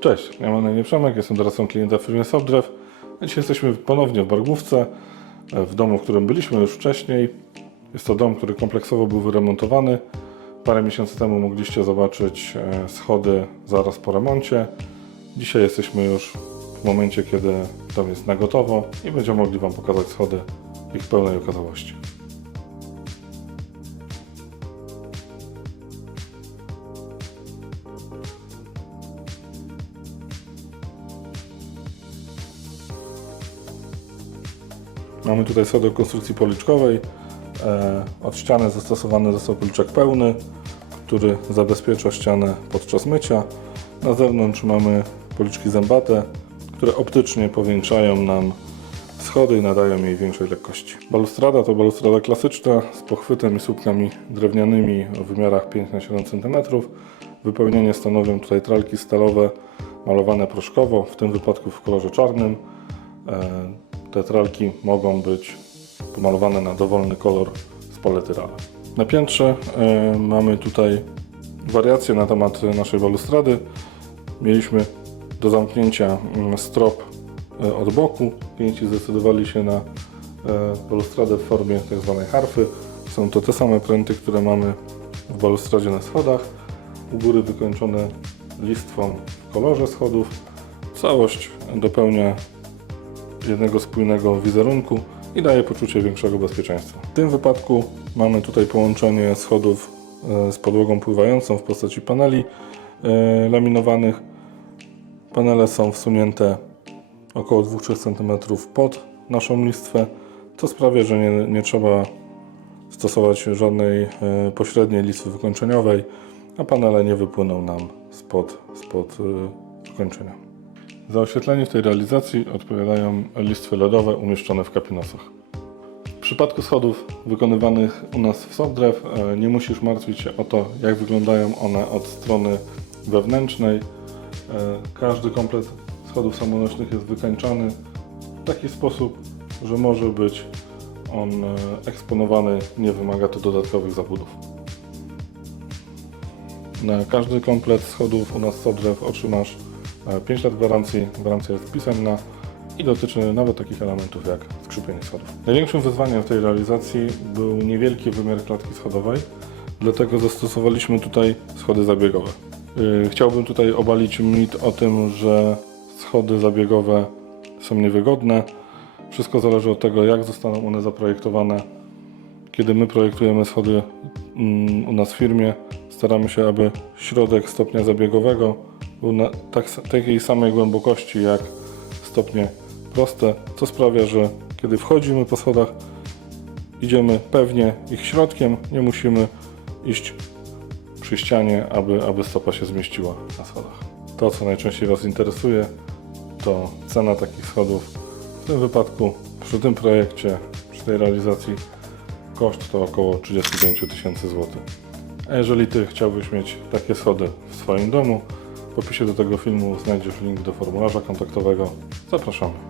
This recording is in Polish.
Cześć, ja mam na imię Przemek, jestem doradcą klienta w firmie Sobdrew. Dzisiaj jesteśmy ponownie w Bargłówce, e, w domu, w którym byliśmy już wcześniej. Jest to dom, który kompleksowo był wyremontowany. Parę miesięcy temu mogliście zobaczyć e, schody zaraz po remoncie. Dzisiaj jesteśmy już w momencie, kiedy dom jest na gotowo i będziemy mogli Wam pokazać schody w ich pełnej okazałości. Mamy tutaj schody konstrukcji policzkowej. E, Od ściany zastosowany został policzek pełny, który zabezpiecza ścianę podczas mycia. Na zewnątrz mamy policzki zębate, które optycznie powiększają nam schody i nadają jej większej lekkości. Balustrada to balustrada klasyczna z pochwytem i słupkami drewnianymi o wymiarach 5 na 7 cm. Wypełnienie stanowią tutaj tralki stalowe malowane proszkowo, w tym wypadku w kolorze czarnym. E, Te tralki mogą być pomalowane na dowolny kolor z paletyrala. Na piętrze e, mamy tutaj wariacje na temat naszej balustrady. Mieliśmy do zamknięcia mm, strop e, od boku. Klienci zdecydowali się na e, balustradę w formie tak zwanej harfy. Są to te same pręty, które mamy w balustradzie na schodach. U góry wykończone listwą w kolorze schodów. Całość dopełnia jednego spójnego wizerunku i daje poczucie większego bezpieczeństwa. W tym wypadku mamy tutaj połączenie schodów e, z podłogą pływającą w postaci paneli e, laminowanych. Panele są wsunięte około 2-3 cm pod naszą listwę, co sprawia, że nie, nie trzeba stosować żadnej e, pośredniej listwy wykończeniowej, a panele nie wypłyną nam spod, spod wykończenia. Za oświetlenie w tej realizacji odpowiadają listwy LEDowe umieszczone w kapinosach. W przypadku schodów wykonywanych u nas w Sobdrew e, nie musisz martwić się o to, jak wyglądają one od strony wewnętrznej. E, Każdy komplet schodów samonośnych jest wykańczany w taki sposób, że może być on e, eksponowany, nie wymaga to dodatkowych zabudów. Na każdy komplet schodów u nas w Sobdrew otrzymasz 5 lat gwarancji. Gwarancja jest pisemna i dotyczy nawet takich elementów jak skrzypienie schodów. Największym wyzwaniem w tej realizacji był niewielki wymiar klatki schodowej, dlatego zastosowaliśmy tutaj schody zabiegowe. Yy, Chciałbym tutaj obalić mit o tym, że schody zabiegowe są niewygodne. Wszystko zależy od tego, jak zostaną one zaprojektowane. Kiedy my projektujemy schody mm, u nas w firmie, staramy się, aby środek stopnia zabiegowego był na tak, takiej samej głębokości jak stopnie proste, co sprawia, że kiedy wchodzimy po schodach, idziemy pewnie ich środkiem, nie musimy iść przy ścianie, aby, aby stopa się zmieściła na schodach. To, co najczęściej Was interesuje, to cena takich schodów. W tym wypadku, przy tym projekcie, przy tej realizacji, koszt to około 35 000 tysięcy złotych. A jeżeli Ty chciałbyś mieć takie schody w swoim domu, w opisie do tego filmu znajdziesz link do formularza kontaktowego. Zapraszamy.